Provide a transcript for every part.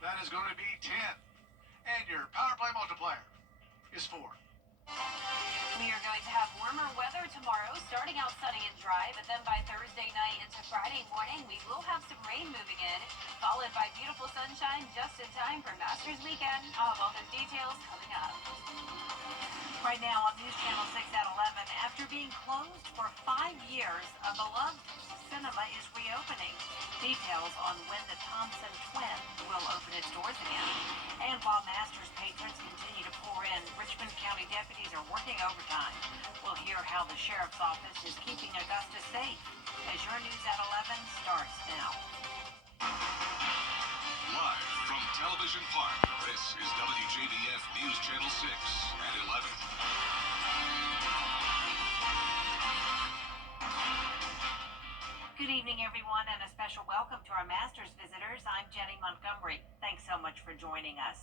That is going to be 10. And your power play multiplier is 4. We are going to have warmer weather tomorrow, starting out sunny and dry, but then by Thursday night into Friday morning, we will have some rain moving in, followed by beautiful sunshine just in time for Masters Weekend. I'll have all those details coming up. Right now on News Channel 6 at 11, after being closed for 5 years, a beloved cinema is reopening. Details on when the Thompson twin will open its doors again. And while Masters patrons continue to pour in, Richmond County deputies are working overtime. We'll hear how the sheriff's office is keeping Augusta safe as your News at 11 starts now. Live from Television Park, this is WJBF News Channel 6 at 11. Good evening, everyone, and a special welcome to our Masters visitors. I'm Jenny Montgomery. Thanks so much for joining us.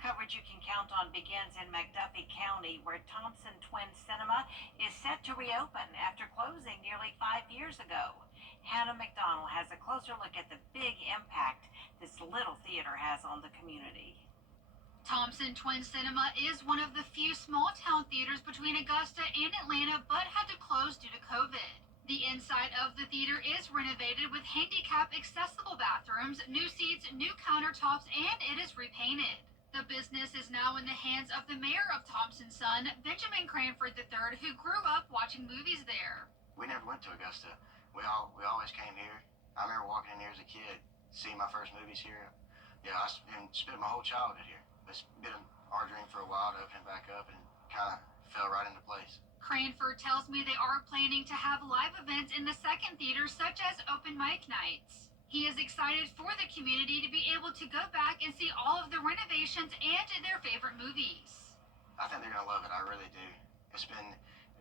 Coverage you can count on begins in McDuffie County, where Thompson Twin Cinema is set to reopen after closing nearly 5 years ago. Hannah McDonald has a closer look at the big impact this little theater has on the community. Thompson Twin Cinema is one of the few small-town theaters between Augusta and Atlanta, but had to close due to COVID. The inside of the theater is renovated with handicap-accessible bathrooms, new seats, new countertops, and it is repainted. The business is now in the hands of the mayor of Thompson's son, Benjamin Cranford III, who grew up watching movies there. We never went to Augusta. We always came here. I remember walking in here as a kid, seeing my first movies here. Yeah, I spent my whole childhood here. It's been our dream for a while to open it back up, and kind of fell right into place. Cranford tells me they are planning to have live events in the second theater, such as open mic nights. He is excited for the community to be able to go back and see all of the renovations and their favorite movies. I think they're going to love it. I really do. It's been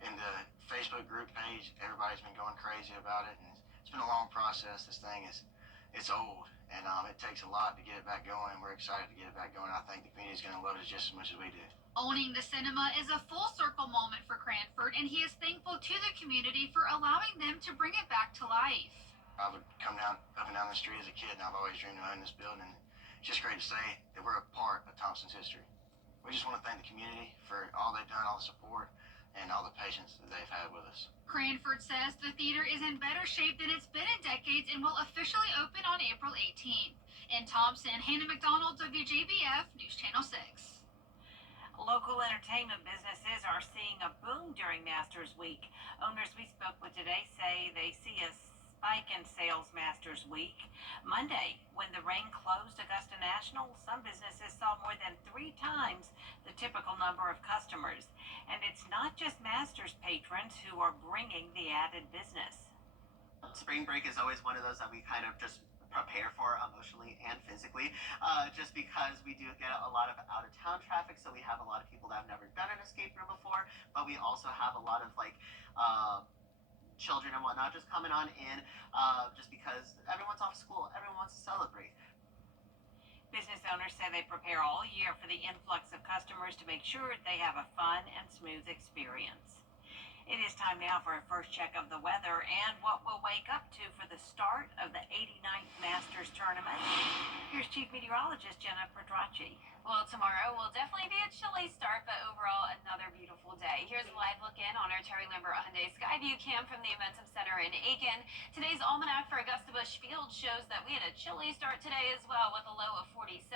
in the Facebook group page. Everybody's been going crazy about it, and it's been a long process. This thing it's old, and it takes a lot to get it back going. We're excited to get it back going. I think the community's going to love it just as much as we do. Owning the cinema is a full circle moment for Cranford, and he is thankful to the community for allowing them to bring it back to life. I would come up and down the street as a kid, and I've always dreamed of owning this building. It's just great to say that we're a part of Thompson's history. We just want to thank the community for all they've done, all the support, and all the patience that they've had with us. Cranford says the theater is in better shape than it's been in decades and will officially open on April 18th. In Thompson, Hannah McDonald, WJBF News Channel 6. Local entertainment businesses are seeing a boom during Masters Week. Owners we spoke with today say they see a spike in sales Masters Week. Monday, when the rain closed Augusta National, some businesses saw more than 3 times the typical number of customers. And it's not just Masters patrons who are bringing the added business. Spring break is always one of those that we kind of just prepare for emotionally and physically, just because we do get a lot of out-of-town traffic, so we have a lot of people that have never done an escape room before, but we also have a lot of children and whatnot just coming on in, just because everyone's off school, everyone wants to celebrate. Business owners say they prepare all year for the influx of customers to make sure they have a fun and smooth experience. It is time now for a first check of the weather and what we'll wake up to for the start of the 89th Masters Tournament. Here's Chief Meteorologist Jenna Petracci. Well, tomorrow will definitely be a chilly start, but overall another beautiful day. Here's a live look in on our Terry Lambert Hyundai Skyview cam from the Momentum Center in Aiken. Today's almanac for Augusta Busch Field shows that we had a chilly start today as well, with a low of 47.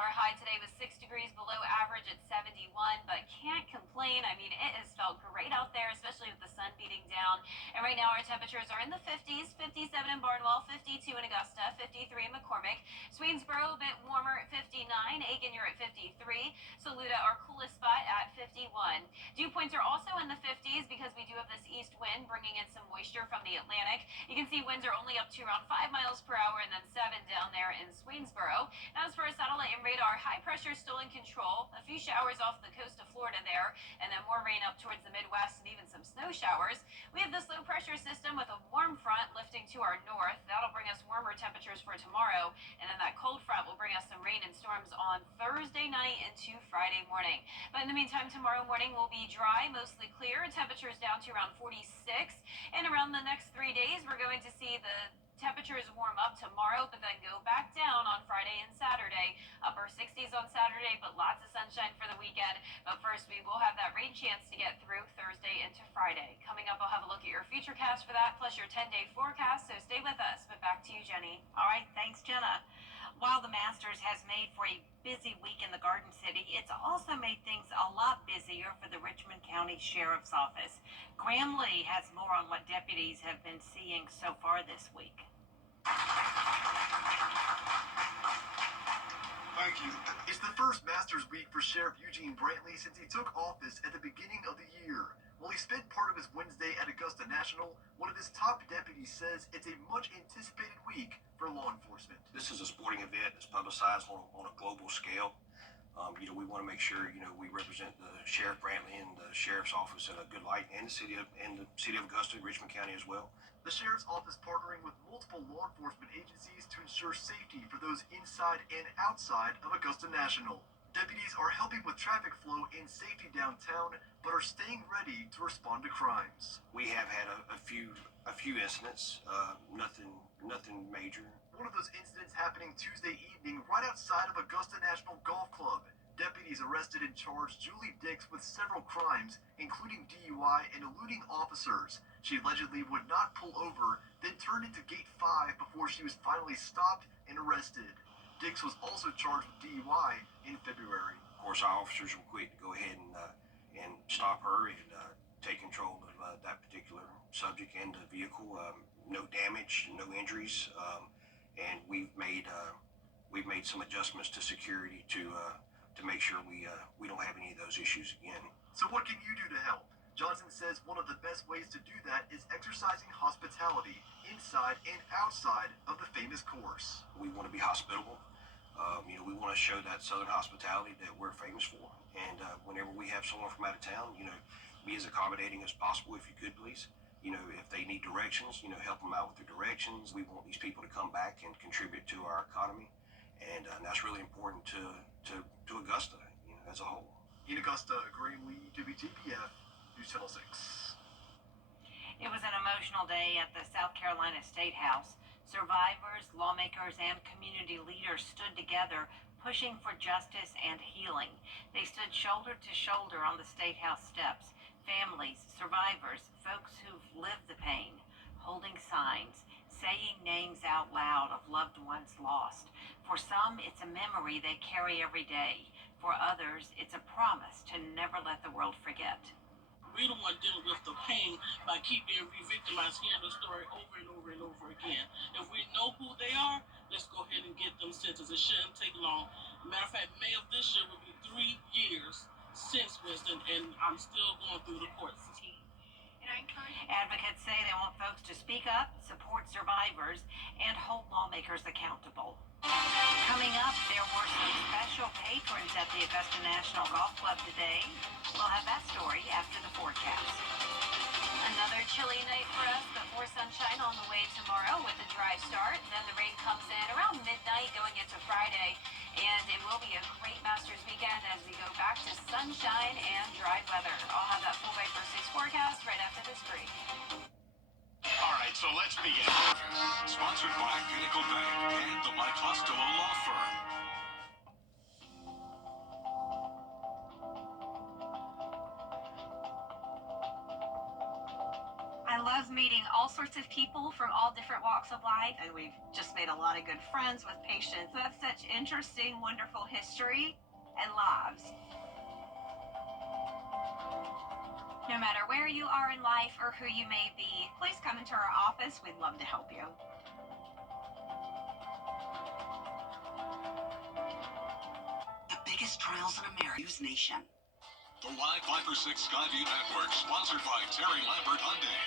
Our high today was 6 degrees below average at 71, but can't complain. I mean, it has felt great out there, especially with the sun beating down. And right now our temperatures are in the 50s, 57 in Barnwell, 52 in Augusta, 53 in McCormick. Swainsboro a bit warmer at 59. Aiken, you're at 53. Saluda, our coolest spot, at 51. Dew points are also in the 50s because we do have this east wind bringing in some moisture from the Atlantic. You can see winds are only up to around 5 miles per hour and then 7 down there in Swainsboro. As for our satellite and radar, high pressure is still in control. A few showers off the coast of Florida there, and then more rain up towards the Midwest and even some snow showers. We have this low pressure system with a warm front lifting to our north. That'll bring us warmer temperatures for tomorrow, and then that cold front will bring us some rain and storms on Thursday night into Friday morning. But in the meantime, tomorrow morning will be dry, mostly clear. Temperatures down to around 46. And around the next 3 days, we're going to see the temperatures warm up tomorrow, but then go back down on Friday and Saturday 60s on Saturday, but lots of sunshine for the weekend. But first, we will have that rain chance to get through Thursday into Friday. Coming up, I'll have a look at your futurecast for that, plus your 10-day forecast, so stay with us. But back to you, Jenny. All right, thanks, Jenna. While the Masters has made for a busy week in the Garden City, it's also made things a lot busier for the Richmond County Sheriff's Office. Graham Lee has more on what deputies have been seeing so far this week. Thank you. It's the first Masters week for Sheriff Eugene Brantley since he took office at the beginning of the year. While he spent part of his Wednesday at Augusta National, one of his top deputies says it's a much anticipated week for law enforcement. This is a sporting event that's publicized on a global scale. We want to make sure, we represent the Sheriff Brantley and the Sheriff's Office in a good light, and the city of Augusta, Richmond County as well. The Sheriff's Office partnering with multiple law enforcement agencies to ensure safety for those inside and outside of Augusta National. Deputies are helping with traffic flow and safety downtown, but are staying ready to respond to crimes. We have had a few incidents, nothing major. One of those incidents happening Tuesday evening right outside of Augusta National Golf Club. Deputies arrested and charged Julie Dix with several crimes, including DUI and eluding officers. She allegedly would not pull over, then turned into Gate 5 before she was finally stopped and arrested. Dix was also charged with DUI in February. Of course, our officers were quick to go ahead and stop her and take control of that particular subject and the vehicle. No damage, no injuries, and we've made some adjustments to security to make sure we don't have any of those issues again. So what can you do to help? Johnson says one of the best ways to do that is exercising hospitality inside and outside of the famous course. We want to be hospitable. We want to show that Southern hospitality that we're famous for. And whenever we have someone from out of town, be as accommodating as possible, if you could, please. If they need directions, help them out with their directions. We want these people to come back and contribute to our economy. And that's really important to Augusta, as a whole. In Augusta, Graham Lee, WJBF, News Channel 6. It was an emotional day at the South Carolina State House. Survivors, lawmakers, and community leaders stood together, pushing for justice and healing. They stood shoulder to shoulder on the State House steps. Families, survivors, folks who've lived the pain, holding signs, saying names out loud of loved ones lost. For some, it's a memory they carry every day. For others, it's a promise to never let the world forget. We don't want to deal with the pain by keeping re-victimized, hearing the story over and over and over again. If we know who they are, let's go ahead and get them sentenced. It shouldn't take long. Matter of fact, May of this year will be 3 years since Winston, and I'm still going through the court system. Advocates say they want folks to speak up, support survivors, and hold lawmakers accountable. Coming up, there were some special patrons at the Augusta National Golf Club today. We'll have that story after the forecast. Another chilly night for us, but more sunshine on the way tomorrow with a dry start. Then the rain comes in around midnight going into Friday. And it will be a great Masters weekend as we go back to sunshine and dry weather. I'll have that full Weather 6 forecast right after this break. All right, so let's begin. Sponsored by Pinnacle Bank and the Mike Costello Law Firm. I love meeting all sorts of people from all different walks of life, and we've just made a lot of good friends with patients who have such interesting, wonderful history and lives. No matter where you are in life or who you may be, please come into our office. We'd love to help you. The biggest trials in America. News Nation. The Live 5 for 6 Skyview Network, sponsored by Terry Lambert Hyundai.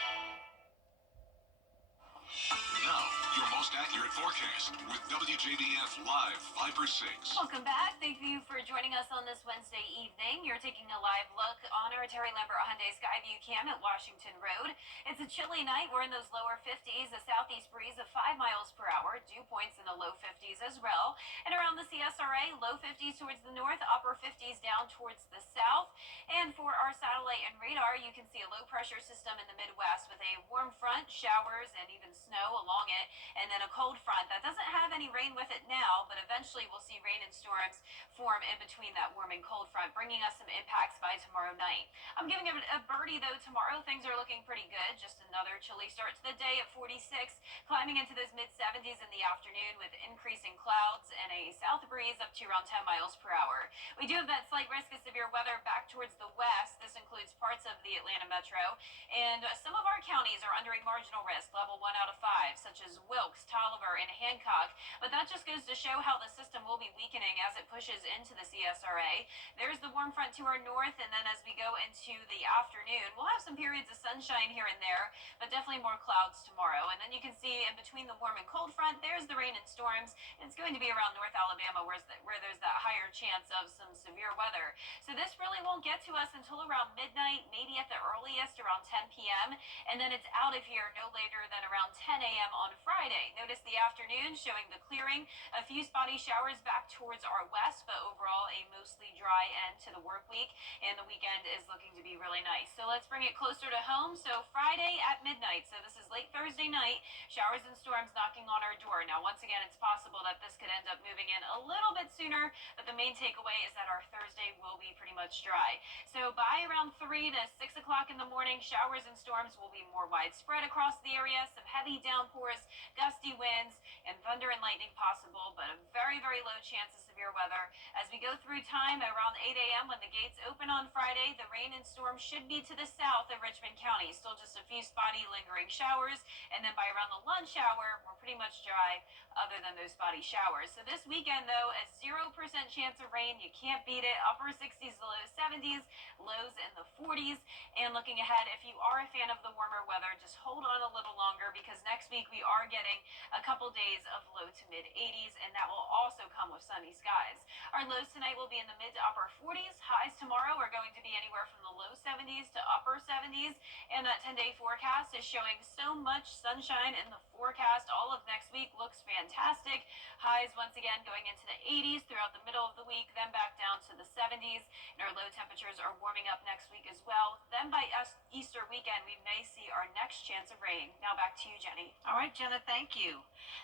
Now, your most accurate forecast with WJBF Live 5 for 6. Welcome back. Thank you for joining us on this Wednesday evening. You're taking a live look on our Terry Lambert Hyundai Skyview cam at Washington Road. It's a chilly night. We're in those lower 50s, a southeast breeze of 5 miles per hour, dew points in the low 50s as well. And around the CSRA, low 50s towards the north, upper 50s down towards the south. And for our satellite and radar, you can see a low pressure system in the Midwest with a warm front, showers, and even snow along it, and then a cold front that doesn't have any rain with it now, but eventually we'll see rain and storms form in between that warm and cold front, bringing us some impacts by tomorrow night. I'm giving it a birdie though. Tomorrow things are looking pretty good. Just another chilly start to the day at 46, climbing into those mid 70s in the afternoon with increasing clouds and a south breeze up to around 10 miles per hour. We do have that slight risk of severe weather back towards the west. This includes parts of the Atlanta metro, and some of our counties are under a marginal risk, level 1 out of 5, such as Wilkes, Tolliver, and Hancock. But that just goes to show how the system will be weakening as it pushes into the CSRA. There's the warm front to our north, and then as we go into the afternoon, we'll have some periods of sunshine here and there, but definitely more clouds tomorrow. And then you can see in between the warm and cold front, there's the rain and storms. It's going to be around North Alabama where there's that higher chance of some severe weather. So this really won't get to us until around midnight, maybe at the earliest around 10 p.m. And then it's out of here no later than around 10 a.m. on Friday. Notice the afternoon showing the clearing, a few spotty showers back towards our west, but overall a mostly dry end to the work week, and the weekend is looking to be really nice. So let's bring it closer to home. So Friday at midnight, so this is late Thursday night, showers and storms knocking on our door. Now once again, it's possible that this could end up moving in a little bit sooner, but the main takeaway is that our Thursday will be pretty much dry. So by around 3 to 6 o'clock in the morning, showers and storms will be more widespread across the area. Some heavy downpours, gusty winds, and thunder and lightning possible, but a very, very low chance of severe weather. As we go through time, around 8 a.m. when the gates open on Friday, the rain and storm should be to the south of Richmond County. Still just a few spotty lingering showers, and then by around the lunch hour, we're pretty much dry other than those spotty showers. So this weekend, though, a 0% chance of rain. You can't beat it. Upper 60s to low 70s, lows in the 40s. And looking ahead, if you are a fan of the warmer weather, just hold on a little longer, because next week we are getting a couple days of low to mid 80s, and that will also come with sunny skies. Our lows tonight will be in the mid to upper 40s. Highs tomorrow are going to be anywhere from the low 70s to upper 70s, and that 10-day forecast is showing so much sunshine in the forecast. All of next week looks fantastic. Highs once again going into the 80s throughout the middle of the week, then back down to the 70s, and our low temperatures are warming up next week as well. Then by Easter weekend, we may see our next chance of rain. Now back to you, Jenny. All right, Jenna, thank you.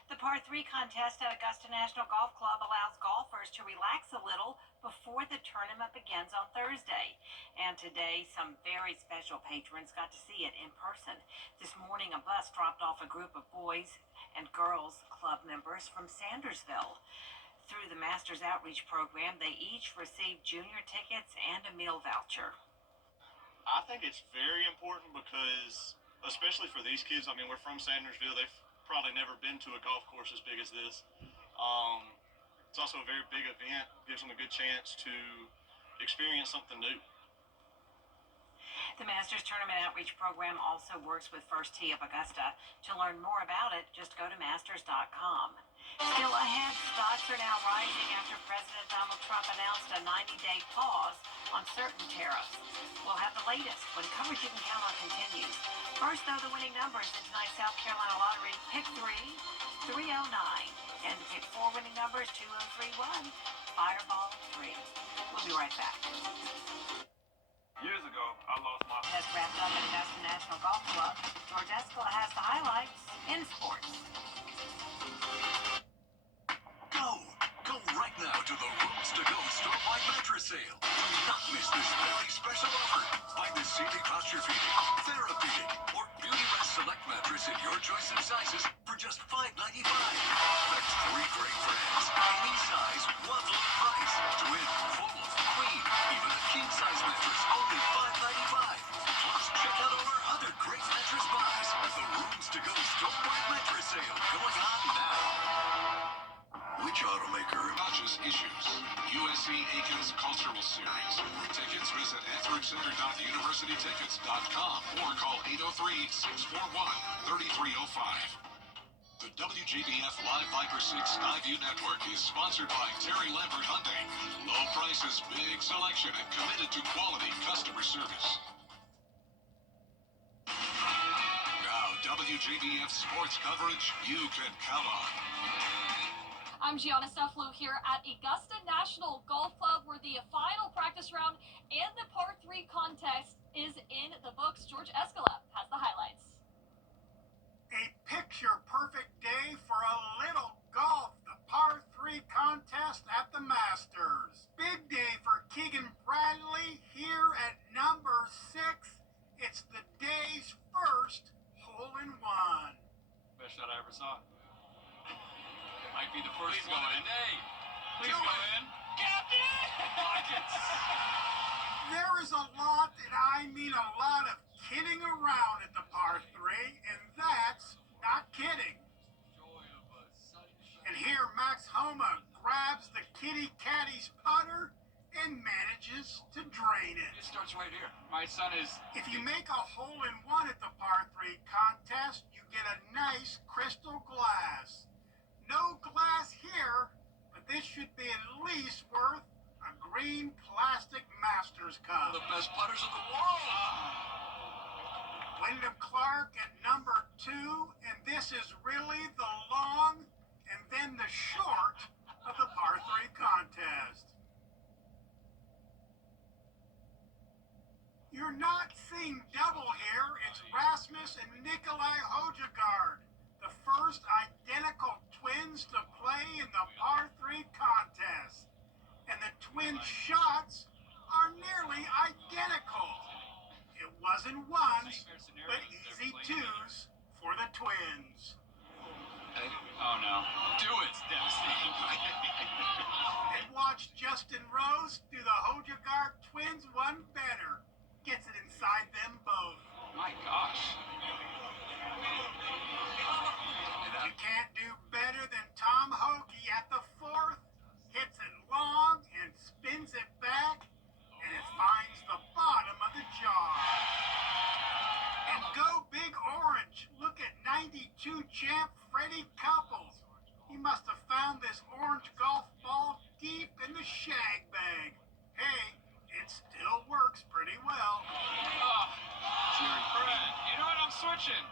The par 3 contest at Augusta National Golf Club allows golfers to relax a little before the tournament begins on Thursday. And today, some very special patrons got to see it in person. This morning, a bus dropped off a group of boys and girls club members from Sandersville. Through the Masters Outreach Program, they each received junior tickets and a meal voucher. I think it's very important because, especially for these kids, I mean, we're from Sandersville. They've probably never been to a golf course as big as this. It's also a very big event. Gives them a good chance to experience something new. The Masters Tournament Outreach Program also works with First Tee of Augusta. To learn more about it, just go to masters.com. Still ahead, stocks are now rising after President Donald Trump announced a 90-day pause on certain tariffs. We'll have the latest when coverage you can count on continues. First, though, the winning numbers in tonight's South Carolina lottery: pick 3, 309, and pick 4 winning numbers: 2031, Fireball 3. We'll be right back. Years ago, I lost my... Has wrapped up at Augusta National Golf Club. George Escala has the highlights in sports. Go right now to the Rooms to Go store-wide mattress sale. Do not miss this very special offer. Buy the Sealy Posture Feeding, Therapeutic, or Beauty Rest Select mattress in your choice of sizes for just $5.95. That's 3 great brands, any size, one low price. Twin, full, queen, even a king-size mattress, only $5.95. Plus, check out all our other great mattress buys at the Rooms to Go store-wide mattress sale going on now. Which automaker touches issues? USC Aiken's Cultural Series. For tickets, visit EthridgeCenter.universitytickets.com or call 803-641-3305. The WJBF Live Viper 6 Skyview Network is sponsored by Terry Lambert Hyundai. Low prices, big selection, and committed to quality customer service. Now, WJBF sports coverage you can count on. I'm Gianna Steflu here at Augusta National Golf Club, where the final practice round and the par 3 contest is in the books. George Escalep has the highlights. A picture-perfect day for a little golf. The par 3 contest at the Masters. Big day for Keegan Bradley here at number 6. It's the day's first hole-in-one. Best shot I ever saw. Might be the first one of the day. Please go in. Captain! Pockets! There is a lot, and I mean a lot, of kidding around at the par 3, and that's not kidding. And here Max Homa grabs the kitty caddy's putter and manages to drain it. It starts right here. My son is... If you make a hole-in-one at the par 3 contest, you get a nice crystal glass. No glass here, but this should be at least worth a green plastic Masters Cup. The best putters in the world. Wyndham Clark at number 2, and this is really the long and then the short of the par 3 contest. You're not seeing double here. It's Rasmus and Nikolai Hogegaard, the first identical twins to play in the par 3 contest. And the twin shots are nearly identical. It wasn't ones, but easy twos for the twins. Oh no. Do it. It's devastating. And watch Justin Rose do the Hogegaard twins one better. Gets it inside them both. My gosh. You can't do better than Tom Hoge at the 4th. Hits it long and spins it back, and it finds the bottom of the jar. And go Big Orange. Look at 92 champ Freddie Couples. He must have found this orange golf ball deep in the shag bag. Hey, it still works pretty well. Jerry Fred. You know what? I'm switching.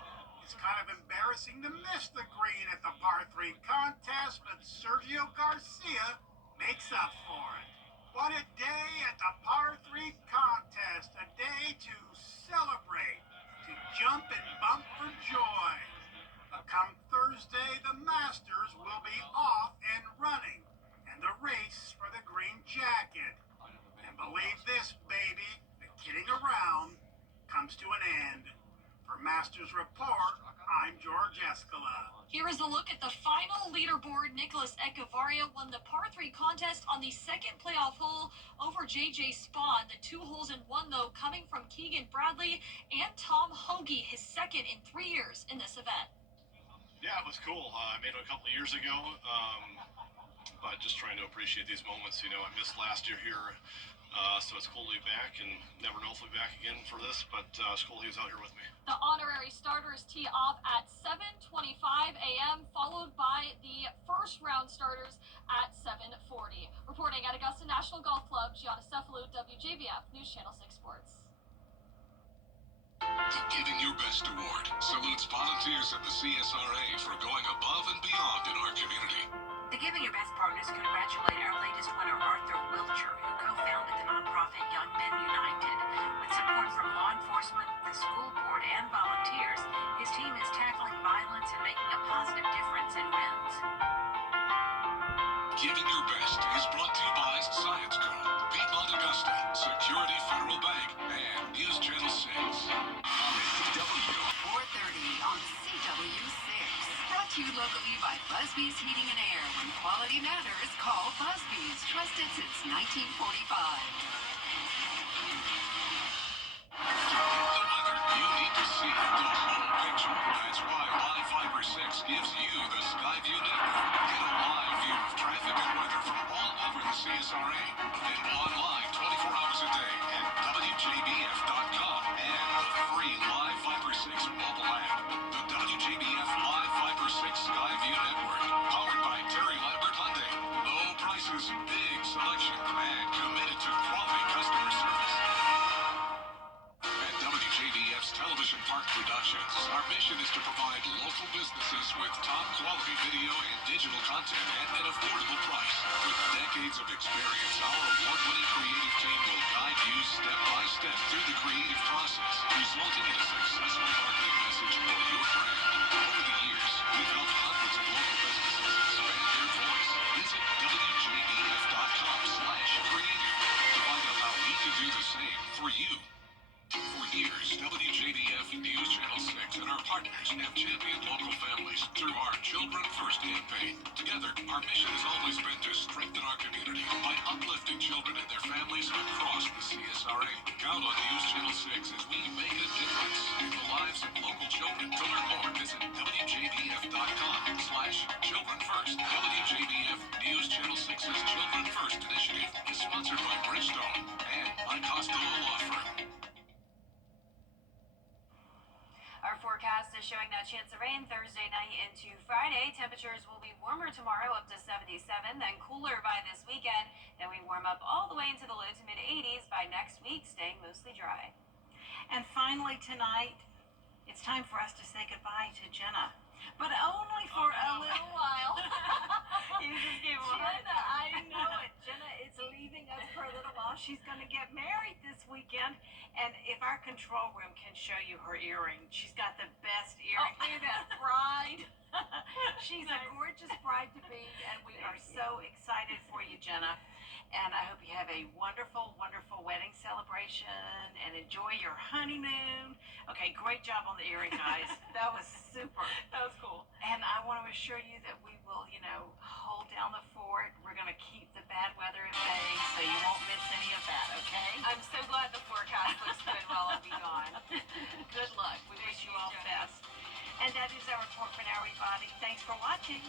It's kind of embarrassing to miss the green at the par 3 contest, but Sergio Garcia makes up for it. What a day at the par 3 contest. A day to celebrate, to jump and bump for joy. But come Thursday, the Masters will be off and running, and the race for the green jacket. And believe this, baby, the kidding around comes to an end. For Masters Report, I'm George Escala. Here is a look at the final leaderboard. Nicholas Echevarria won the par 3 contest on the second playoff hole over J.J. Spawn. The 2 holes in 1, though, coming from Keegan Bradley and Tom Hoge, his second in 3 years in this event. Yeah, it was cool. I made it a couple of years ago, but just trying to appreciate these moments. You know, I missed last year here, so it's cool to be back, and never know if we'll be back again for this, but it's cool he was out here with me. The honorary starters tee off at 7:25 a.m., followed by the first round starters at 7:40. Reporting at Augusta National Golf Club, Gianna Steflu, WJBF News Channel 6 Sports. The Giving Your Best Award salutes volunteers at the CSRA for going above and beyond in our community. The Giving Your Best partners congratulate our latest winner, Arthur Wilcher, who co-founded the nonprofit Young Men United. With support from law enforcement, the school board, and volunteers, his team is tackling violence and making a positive difference in wins. Giving Your Best is brought to you by Science Co., Piedmont Augusta, Security Federal Bank, and News Channel 6. W 430 on CW6. Brought to you locally by Busby's Heating and Air. When quality matters, call Busby's. Trusted since 1945. The weather you need to see the whole picture. That's why Live Fiber 6 gives you the Skyview network. Get a live view of traffic and weather from all over the CSRA. Available online 24 hours a day at WJBF.com and the free Live Fiber 6 mobile app. The WJBF Live Fiber 6 Skyview network. Powered by Terry Lambert Hyundai. Low prices, big selection, and committed to quality customer service. At WJBF's television Park Productions. Our mission is to provide local businesses with top quality video and digital content at an affordable price. With decades of experience, our award-winning creative team will guide you step by step through the creative process, resulting in a successful marketing message for your brand. Over the years, we've helped hundreds of local businesses expand their voice. Visit WJBF.com/creative to find out how we can do the same for you. For years, WJBF News Channel 6 and our partners have championed local families through our Children First campaign. Together, our mission has always been to strengthen our community by uplifting children and their families across the CSRA. Count on News Channel 6 as we make a difference in the lives of local children. To learn more, visit WJBF.com/Children First. WJBF News Channel 6's Children First initiative is sponsored by Bridgestone and by Costello Law Firm. Our forecast is showing that chance of rain Thursday night into Friday. Temperatures will be warmer tomorrow up to 77, then cooler by this weekend. Then we warm up all the way into the low to mid 80s by next week, staying mostly dry. And finally tonight, it's time for us to say goodbye to Jenna. But only for a little while. You just gave a Jenna, I know it. Jenna is leaving us for a little while. She's going to get married this weekend. And if our control room can show you her earring, she's got the best earring. Look at that bride. She's a gorgeous bride-to-be, and we are so excited for you, Jenna. And I hope you have a wonderful, wonderful wedding celebration and enjoy your honeymoon. Okay, great job on the earring, guys. That was super. That was cool. And I want to assure you that we will, hold down the fort. We're going to keep the bad weather at bay, so you won't miss any of that, okay? I'm so glad the forecast looks good while I'll be gone. Good luck. We wish you all the best. And that is our report for now, everybody. Thanks for watching.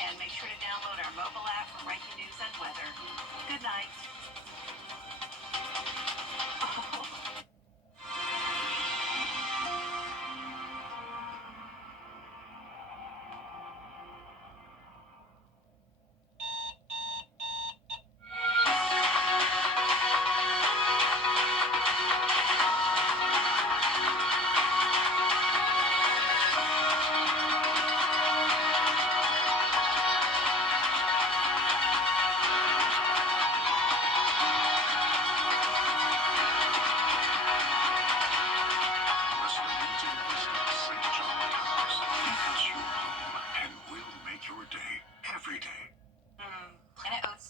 And make sure to download our mobile app for breaking news and weather. Good night.